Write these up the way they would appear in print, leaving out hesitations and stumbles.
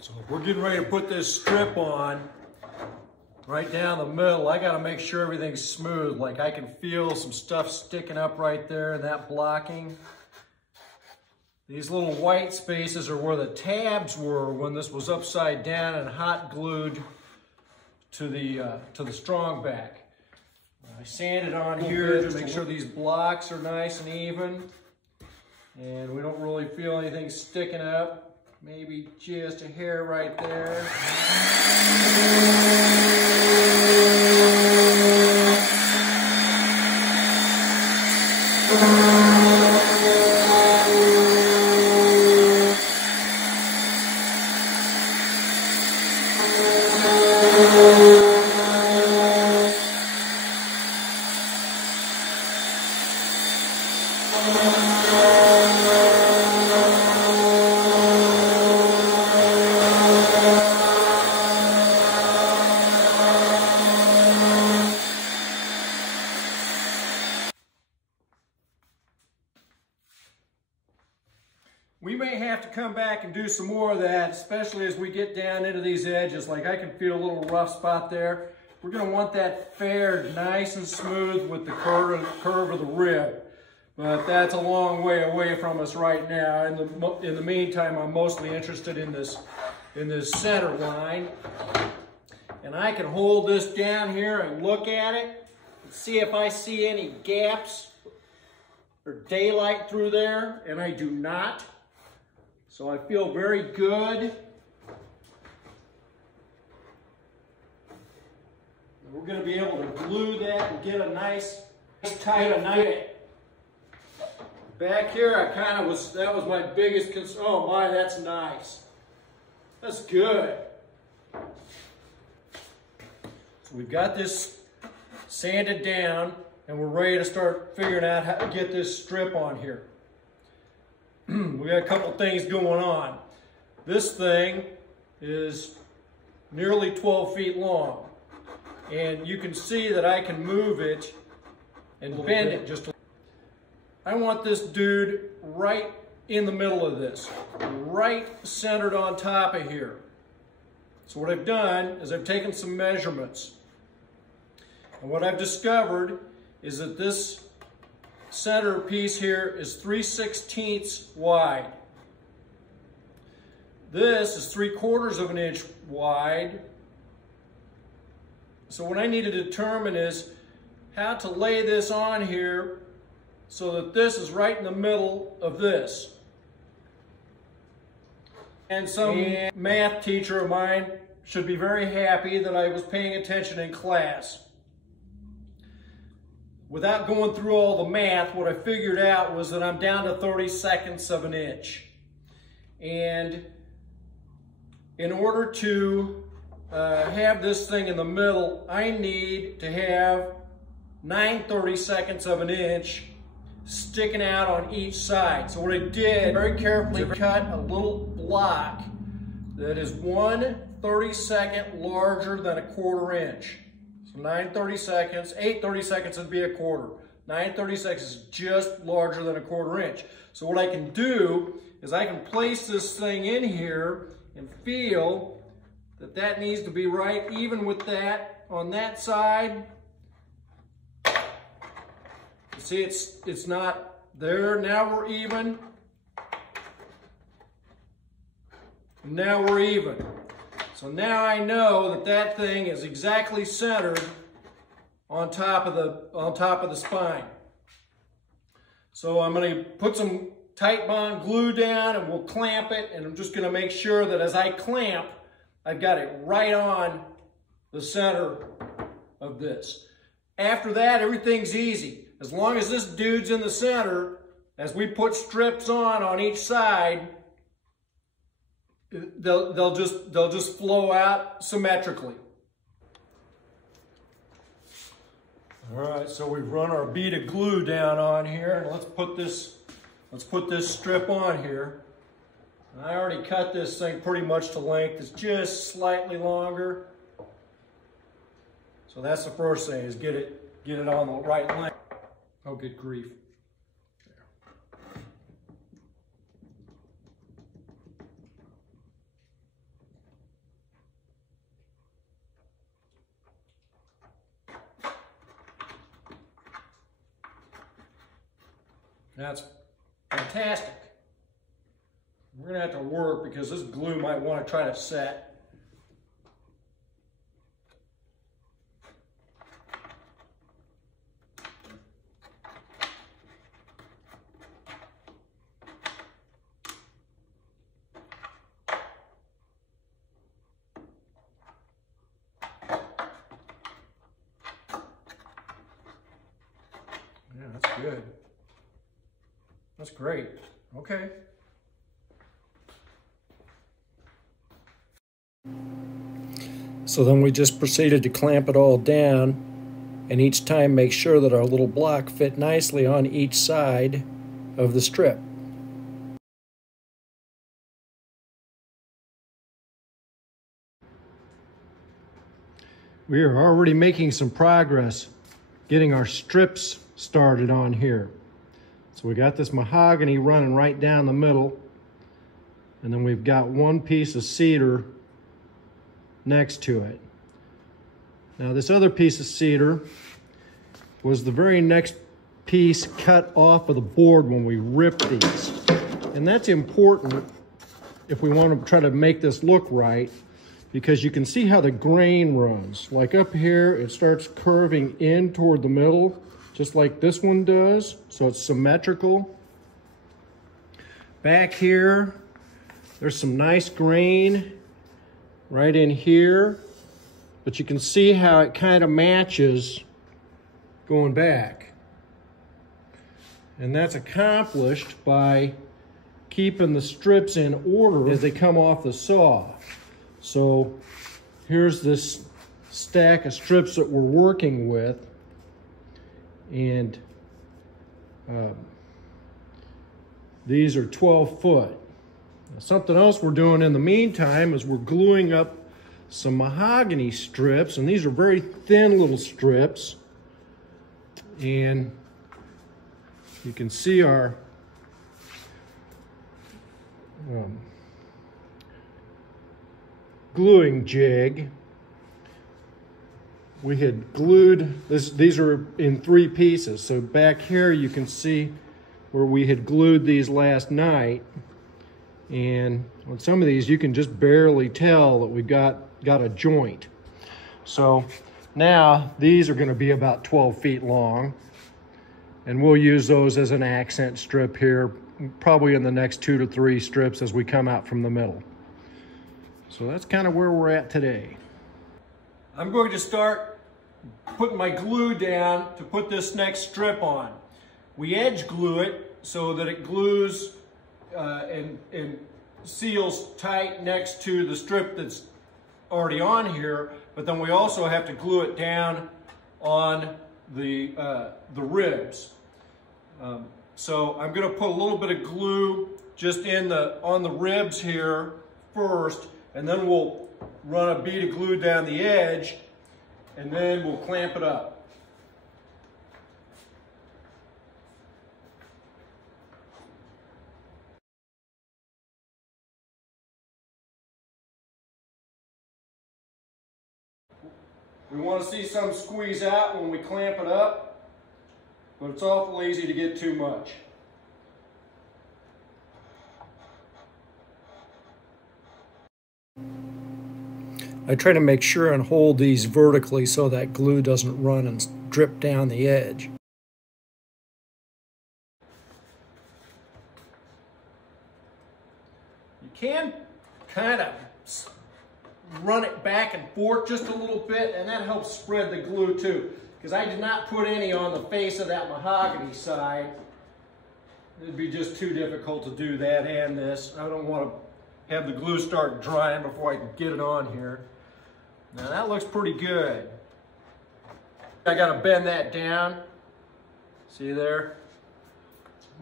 So we're getting ready to put this strip on right down the middle. I got to make sure everything's smooth. Like I can feel some stuff sticking up right there and that blocking. These little white spaces are where the tabs were when this was upside down and hot glued to the strong back. I sanded on here just to make sure these blocks are nice and even, and we don't really feel anything sticking up. Maybe just a hair right there. We may have to come back and do some more of that, especially as we get down into these edges. Like I can feel a little rough spot there. We're going to want that fared nice and smooth with the curve of the rib. But that's a long way away from us right now. In the meantime, I'm mostly interested in this center line. And I can hold this down here and look at it and see if I see any gaps or daylight through there, and I do not. So I feel very good. We're going to be able to glue that and get a nice tight fit. Back here, that was my biggest concern. Oh my, that's nice. That's good. So we've got this sanded down and we're ready to start figuring out how to get this strip on here. We got a couple things going on. This thing is nearly 12 feet long, and you can see that I can move it and bend it just a little. I want this dude right in the middle of this, right centered on top of here. So what I've done is I've taken some measurements, and what I've discovered is that this center piece here is 3/16 wide. This is 3/4 of an inch wide. So what I need to determine is how to lay this on here so that this is right in the middle of this. And some math teacher of mine should be very happy that I was paying attention in class. Without going through all the math, what I figured out was that I'm down to 30/2 of an inch. And in order to have this thing in the middle, I need to have 9/32 of an inch sticking out on each side. So what I did, very carefully cut a little block that is 1/32 larger than a 1/4 inch. 9/32, 8/32 would be a 1/4. 9/32 is just larger than a 1/4 inch. So what I can do is I can place this thing in here and feel that that needs to be right even with that on that side. You see, it's not there. Now we're even. Now we're even. So now I know that that thing is exactly centered on top of the spine. So I'm going to put some tight bond glue down and we'll clamp it, and I'm just going to make sure that as I clamp, I've got it right on the center of this. After that, everything's easy. As long as this dude's in the center, as we put strips on each side, they'll just flow out symmetrically. All right, so we've run our bead of glue down on here, and let's put this strip on here. I already cut this thing pretty much to length. It's just slightly longer. So that's the first thing, is get it on the right length. Oh, good grief. That's fantastic. We're gonna have to work because this glue might want to try to set. Yeah, that's good. That's great. Okay. So then we just proceeded to clamp it all down, and each time make sure that our little block fit nicely on each side of the strip. We are already making some progress getting our strips started on here. So we got this mahogany running right down the middle, and then we've got one piece of cedar next to it. Now this other piece of cedar was the very next piece cut off of the board when we ripped these. And that's important if we want to try to make this look right, because you can see how the grain runs. Like up here, it starts curving in toward the middle, just like this one does, so it's symmetrical. Back here, there's some nice grain right in here, but you can see how it kind of matches going back. And that's accomplished by keeping the strips in order as they come off the saw. So here's this stack of strips that we're working with, and these are 12 foot. Now, something else we're doing in the meantime is we're gluing up some mahogany strips, and these are very thin little strips, and you can see our gluing jig. We had glued this, these are in 3 pieces. So back here you can see where we had glued these last night, and on some of these you can just barely tell that we've got a joint. So now these are going to be about 12 feet long, and we'll use those as an accent strip here, probably in the next 2 to 3 strips as we come out from the middle. So that's kind of where we're at today. I'm going to start putting my glue down to put this next strip on. We edge glue it so that it glues and seals tight next to the strip that's already on here, but then we also have to glue it down on the ribs. So I'm going to put a little bit of glue just on the ribs here first, and then we'll run a bead of glue down the edge, and then we'll clamp it up. We want to see some squeeze out when we clamp it up, but it's awful easy to get too much. I try to make sure and hold these vertically so that glue doesn't run and drip down the edge. You can kind of run it back and forth just a little bit, and that helps spread the glue too, because I did not put any on the face of that mahogany side. It'd be just too difficult to do that and this. I don't want to have the glue start drying before I can get it on here. Now that looks pretty good. I gotta bend that down. See there?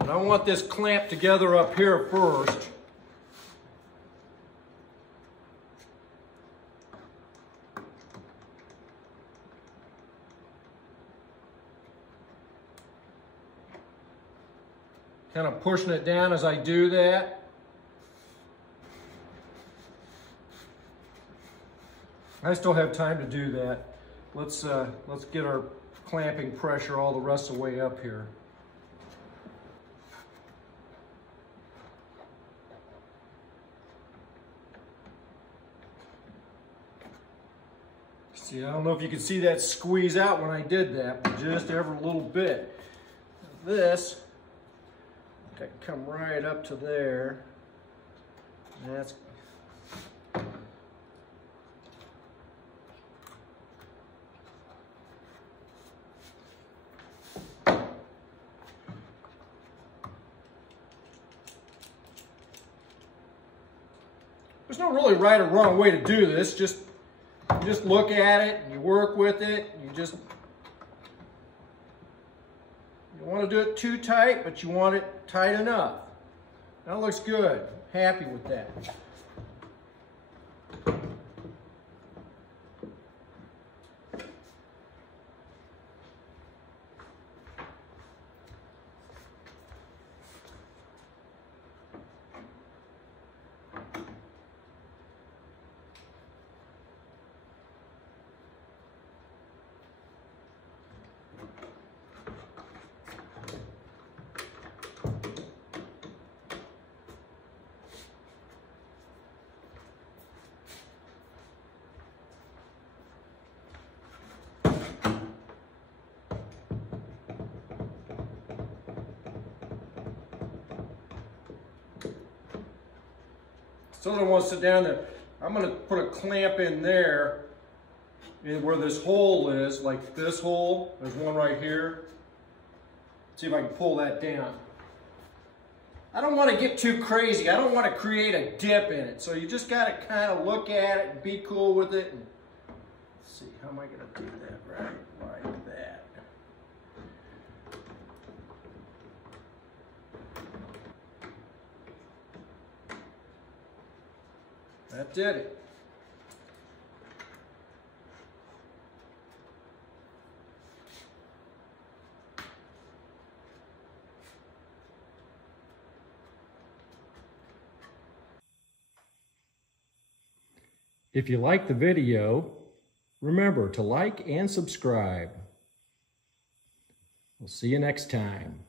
And I want this clamped together up here first. Kind of pushing it down as I do that. I still have time to do that. Let's get our clamping pressure all the rest of the way up here. See, I don't know if you can see that squeeze out when I did that, but just every little bit. This, I can come right up to there. That's there's no really right or wrong way to do this. Just look at it, you work with it, you don't want to do it too tight, but you want it tight enough. That looks good. Happy with that. So I want to sit down there. I'm going to put a clamp in there, in where this hole is, like this hole. There's one right here. See if I can pull that down. I don't want to get too crazy. I don't want to create a dip in it. So you just got to kind of look at it and be cool with it. And let's see, how am I going to do that right like that? That did it. If you like the video, remember to like and subscribe. We'll see you next time.